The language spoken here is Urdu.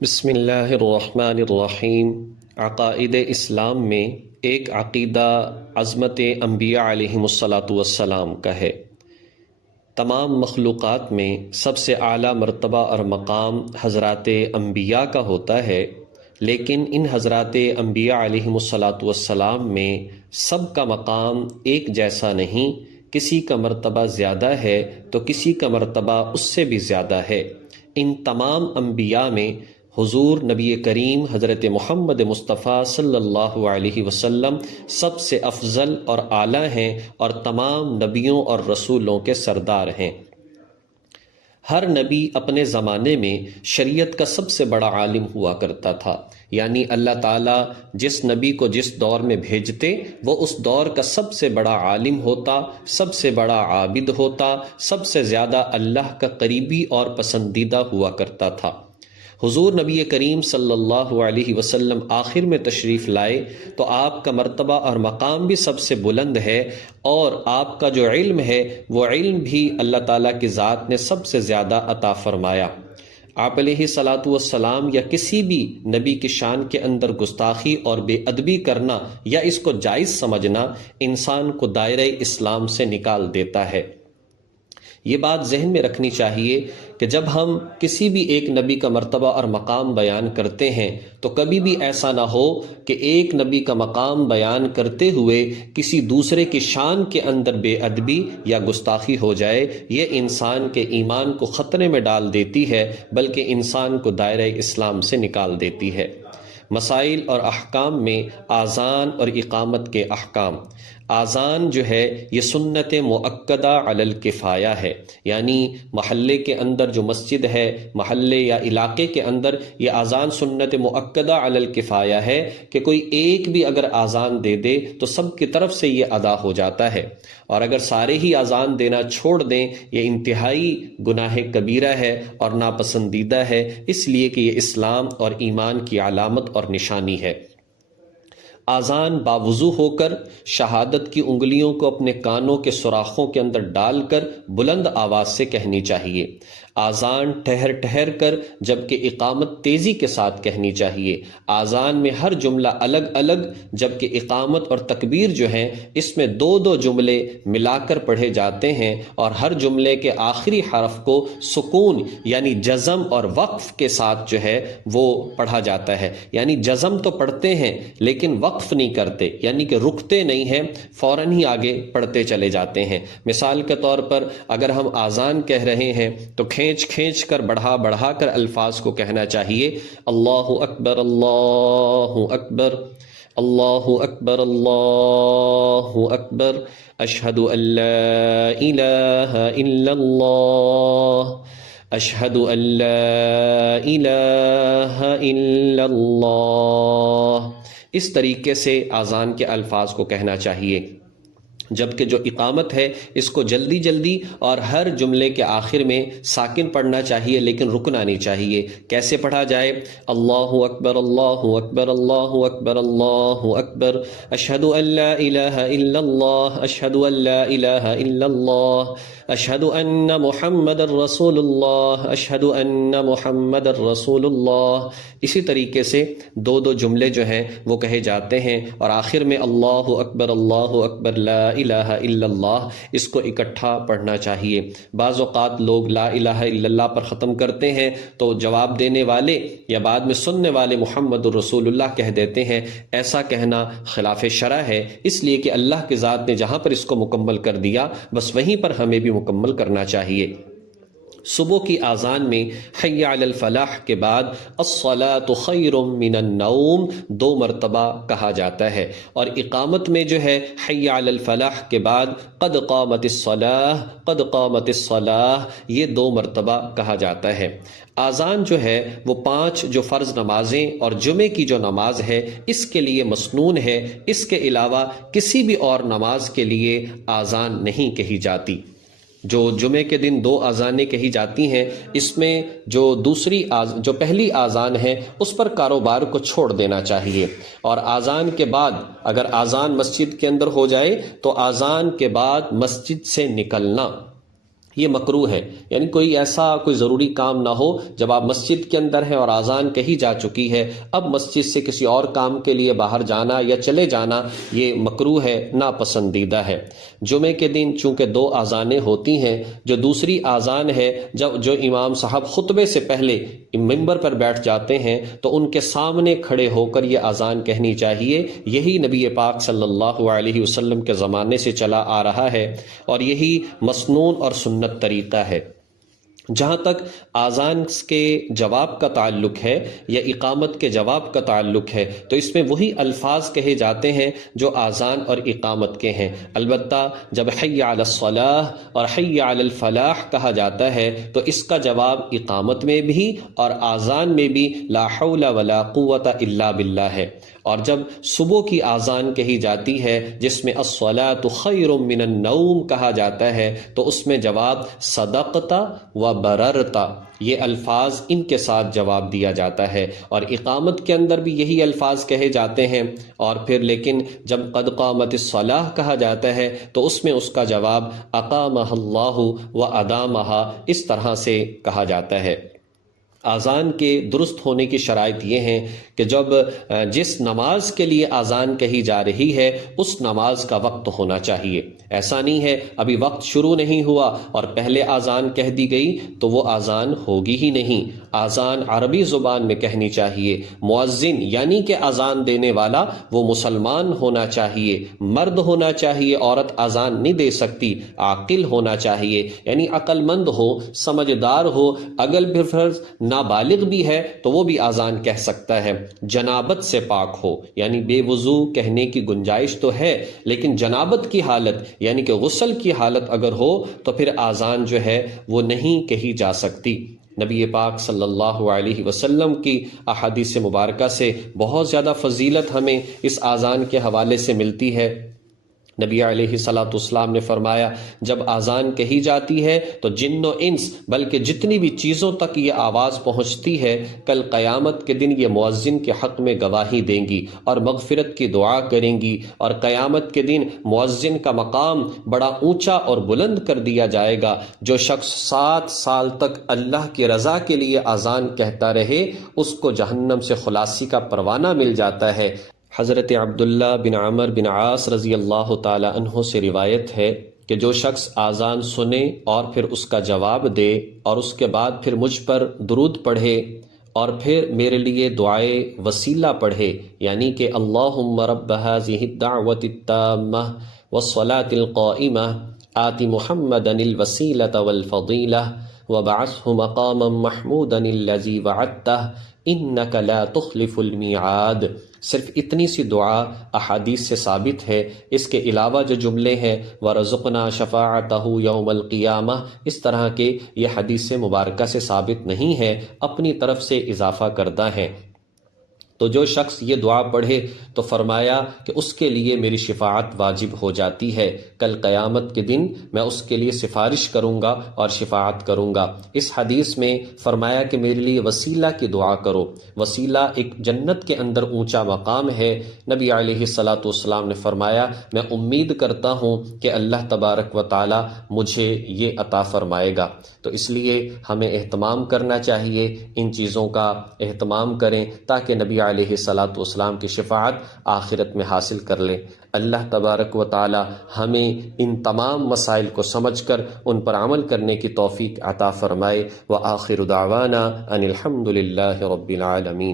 بسم اللہ الرحمن الرحیم۔ عقائد اسلام میں ایک عقیدہ عظمت انبیاء علیہم الصلاۃ والسلام کا ہے۔ تمام مخلوقات میں سب سے اعلیٰ مرتبہ اور مقام حضرات انبیاء کا ہوتا ہے، لیکن ان حضرات انبیاء علیہم الصلاۃ والسلام میں سب کا مقام ایک جیسا نہیں، کسی کا مرتبہ زیادہ ہے تو کسی کا مرتبہ اس سے بھی زیادہ ہے۔ ان تمام انبیاء میں حضور نبی کریم حضرت محمد مصطفیٰ صلی اللہ علیہ وسلم سب سے افضل اور اعلیٰ ہیں اور تمام نبیوں اور رسولوں کے سردار ہیں۔ ہر نبی اپنے زمانے میں شریعت کا سب سے بڑا عالم ہوا کرتا تھا، یعنی اللہ تعالیٰ جس نبی کو جس دور میں بھیجتے وہ اس دور کا سب سے بڑا عالم ہوتا، سب سے بڑا عابد ہوتا، سب سے زیادہ اللہ کا قریبی اور پسندیدہ ہوا کرتا تھا۔ حضور نبی کریم صلی اللہ علیہ وسلم آخر میں تشریف لائے تو آپ کا مرتبہ اور مقام بھی سب سے بلند ہے، اور آپ کا جو علم ہے وہ علم بھی اللہ تعالیٰ کی ذات نے سب سے زیادہ عطا فرمایا۔ آپ علیہ صلاۃ والسلام یا کسی بھی نبی کی شان کے اندر گستاخی اور بے ادبی کرنا یا اس کو جائز سمجھنا انسان کو دائرہ اسلام سے نکال دیتا ہے۔ یہ بات ذہن میں رکھنی چاہیے کہ جب ہم کسی بھی ایک نبی کا مرتبہ اور مقام بیان کرتے ہیں تو کبھی بھی ایسا نہ ہو کہ ایک نبی کا مقام بیان کرتے ہوئے کسی دوسرے کی شان کے اندر بے ادبی یا گستاخی ہو جائے۔ یہ انسان کے ایمان کو خطرے میں ڈال دیتی ہے، بلکہ انسان کو دائرہ اسلام سے نکال دیتی ہے۔ مسائل اور احکام میں آذان اور اقامت کے احکام۔ آذان جو ہے یہ سنت مؤکدہ علی الکفایہ ہے، یعنی محلے کے اندر جو مسجد ہے، محلے یا علاقے کے اندر یہ آذان سنت مؤکدہ علی الکفایہ ہے کہ کوئی ایک بھی اگر آذان دے دے تو سب کی طرف سے یہ ادا ہو جاتا ہے، اور اگر سارے ہی آذان دینا چھوڑ دیں یہ انتہائی گناہ کبیرہ ہے اور ناپسندیدہ ہے، اس لیے کہ یہ اسلام اور ایمان کی علامت اور نشانی ہے۔ آذان باوضو ہو کر شہادت کی انگلیوں کو اپنے کانوں کے سوراخوں کے اندر ڈال کر بلند آواز سے کہنی چاہیے۔ آذان ٹھہر ٹھہر کر جبکہ اقامت تیزی کے ساتھ کہنی چاہیے۔ آذان میں ہر جملہ الگ الگ، جبکہ اقامت اور تکبیر جو ہیں اس میں دو دو جملے ملا کر پڑھے جاتے ہیں، اور ہر جملے کے آخری حرف کو سکون یعنی جزم اور وقف کے ساتھ جو ہے وہ پڑھا جاتا ہے، یعنی جزم تو پڑھتے ہیں لیکن وقف نہیں کرتے، یعنی کہ رکتے نہیں ہیں، فوراً ہی آگے پڑھتے چلے جاتے ہیں۔ مثال کے طور پر اگر ہم آذان کہہ رہے ہیں تو کھینچ کھینچ کر بڑھا بڑھا کر الفاظ کو کہنا چاہیے۔ اللہ اکبر اللہ اکبر، اللہ اکبر اللہ اکبر، اشہد ان لا الہ الا اللہ، اشہد ان لا الہ الا اللہ۔ اس طریقے سے آذان کے الفاظ کو کہنا چاہیے، جبکہ جو اقامت ہے اس کو جلدی جلدی اور ہر جملے کے آخر میں ساکن پڑھنا چاہیے، لیکن رکنا نہیں چاہیے۔ کیسے پڑھا جائے؟ اللہ اکبر اللہ اکبر، اللہ اکبر اللہ اکبر، اشہد ان لا الہ الا اللہ، اشہد ان لا الہ الا اللہ، اشہد ان محمد رسول اللہ، اشہد ان محمد رسول اللہ۔ اسی طریقے سے دو دو جملے جو ہیں وہ کہے جاتے ہیں، اور آخر میں اللہ اکبر لا الہ الا اللہ، اس کو اکٹھا پڑھنا چاہیے۔ بعض اوقات لوگ لا الہ الا اللہ پر ختم کرتے ہیں تو جواب دینے والے یا بعد میں سننے والے محمد رسول اللہ کہہ دیتے ہیں۔ ایسا کہنا خلاف شرع ہے، اس لیے کہ اللہ کی ذات نے جہاں پر اس کو مکمل کر دیا بس وہیں پر ہمیں بھی مکمل کرنا چاہیے۔ صبح کی آذان میں حی علی الفلاح کے بعد الصلاۃ خیر من النوم 2 مرتبہ کہا جاتا ہے، اور اقامت میں جو ہے حی علی الفلاح کے بعد قد قامت الصلاۃ، قد قامت الصلاۃ، یہ 2 مرتبہ کہا جاتا ہے۔ آذان جو ہے وہ 5 جو فرض نمازیں اور جمعے کی جو نماز ہے اس کے لیے مسنون ہے، اس کے علاوہ کسی بھی اور نماز کے لیے آذان نہیں کہی جاتی۔ جو جمعے کے دن 2 آذانیں کہی جاتی ہیں، اس میں جو پہلی آذان ہے اس پر کاروبار کو چھوڑ دینا چاہیے، اور آذان کے بعد اگر آذان مسجد کے اندر ہو جائے تو آذان کے بعد مسجد سے نکلنا، یہ مکروہ ہے، یعنی کوئی ایسا کوئی ضروری کام نہ ہو جب آپ مسجد کے اندر ہیں اور اذان کہی جا چکی ہے، اب مسجد سے کسی اور کام کے لیے باہر جانا یا چلے جانا یہ مکروہ ہے، ناپسندیدہ ہے۔ جمعے کے دن چونکہ 2 اذانیں ہوتی ہیں، جو دوسری اذان ہے جو امام صاحب خطبے سے پہلے ممبر پر بیٹھ جاتے ہیں تو ان کے سامنے کھڑے ہو کر یہ اذان کہنی چاہیے۔ یہی نبی پاک صلی اللہ علیہ وسلم کے زمانے سے چلا آ رہا ہے اور یہی مسنون اور سنت طریقہ ہے۔ جہاں تک اذان کے جواب کا تعلق ہے یا اقامت کے جواب کا تعلق ہے تو اس میں وہی الفاظ کہے جاتے ہیں جو اذان اور اقامت کے ہیں، البتہ جب حی علی الصلاح اور حی علی الفلاح کہا جاتا ہے تو اس کا جواب اقامت میں بھی اور اذان میں بھی لا حول ولا قوت الا باللہ ہے۔ اور جب صبح کی اذان کہی جاتی ہے جس میں الصلاۃ خیر من النوم کہا جاتا ہے تو اس میں جواب صدقت و بررتا، یہ الفاظ ان کے ساتھ جواب دیا جاتا ہے، اور اقامت کے اندر بھی یہی الفاظ کہے جاتے ہیں۔ اور پھر لیکن جب قد قامت الصلاۃ کہا جاتا ہے تو اس میں اس کا جواب اقامہ اللہ و ادامہ اس طرح سے کہا جاتا ہے۔ اذان کے درست ہونے کی شرائط یہ ہیں کہ جب جس نماز کے لیے اذان کہی جا رہی ہے اس نماز کا وقت ہونا چاہیے۔ ایسا نہیں ہے ابھی وقت شروع نہیں ہوا اور پہلے اذان کہہ دی گئی تو وہ اذان ہوگی ہی نہیں۔ اذان عربی زبان میں کہنی چاہیے، مؤذن یعنی کہ اذان دینے والا وہ مسلمان ہونا چاہیے، مرد ہونا چاہیے، عورت اذان نہیں دے سکتی، عاقل ہونا چاہیے یعنی عقل مند ہو، سمجھدار ہو، اگر بالفرض نابالغ بھی ہے تو وہ بھی اذان کہہ سکتا ہے، جنابت سے پاک ہو یعنی بے وضو کہنے کی گنجائش تو ہے لیکن جنابت کی حالت یعنی کہ غسل کی حالت اگر ہو تو پھر اذان جو ہے وہ نہیں کہی جا سکتی۔ نبی پاک صلی اللہ علیہ وسلم کی احادیث مبارکہ سے بہت زیادہ فضیلت ہمیں اس اذان کے حوالے سے ملتی ہے۔ نبی علیہ الصلاۃ والسلام نے فرمایا جب اذان کہی جاتی ہے تو جن و انس بلکہ جتنی بھی چیزوں تک یہ آواز پہنچتی ہے کل قیامت کے دن یہ مؤذن کے حق میں گواہی دیں گی اور مغفرت کی دعا کریں گی، اور قیامت کے دن مؤذن کا مقام بڑا اونچا اور بلند کر دیا جائے گا۔ جو شخص 7 سال تک اللہ کی رضا کے لیے اذان کہتا رہے اس کو جہنم سے خلاصی کا پروانہ مل جاتا ہے۔ حضرت عبداللہ بن عمر بن عاص رضی اللہ تعالی عنہ سے روایت ہے کہ جو شخص اذان سنے اور پھر اس کا جواب دے اور اس کے بعد پھر مجھ پر درود پڑھے اور پھر میرے لیے دعائے وسیلہ پڑھے یعنی کہ اللہم رب هذه الدعوة التامة والصلاة القائمة آت محمدا الوسیلة والفضیلة وابعثه مقاما محمودا الذی وعدته انک لا تخلف المیعاد، صرف اتنی سی دعا احادیث سے ثابت ہے۔ اس کے علاوہ جو جملے ہیں وَرَزُقْنَا شَفَاعَتَهُ يَوْمَ الْقِيَامَةِ اس طرح کے یہ حدیث مبارکہ سے ثابت نہیں ہے، اپنی طرف سے اضافہ کردہ ہیں۔ تو جو شخص یہ دعا پڑھے تو فرمایا کہ اس کے لیے میری شفاعت واجب ہو جاتی ہے، کل قیامت کے دن میں اس کے لیے سفارش کروں گا اور شفاعت کروں گا۔ اس حدیث میں فرمایا کہ میرے لیے وسیلہ کی دعا کرو۔ وسیلہ ایک جنت کے اندر اونچا مقام ہے۔ نبی علیہ الصلاۃ والسلام نے فرمایا میں امید کرتا ہوں کہ اللہ تبارک و تعالی مجھے یہ عطا فرمائے گا۔ تو اس لیے ہمیں اہتمام کرنا چاہیے، ان چیزوں کا اہتمام کریں تاکہ نبی علیہ الصلاۃ والسلام کی شفاعت آخرت میں حاصل کر لیں۔ اللہ تبارک و تعالی ہمیں ان تمام مسائل کو سمجھ کر ان پر عمل کرنے کی توفیق عطا فرمائے۔ وآخر دعوانا ان الحمد للہ رب العالمین۔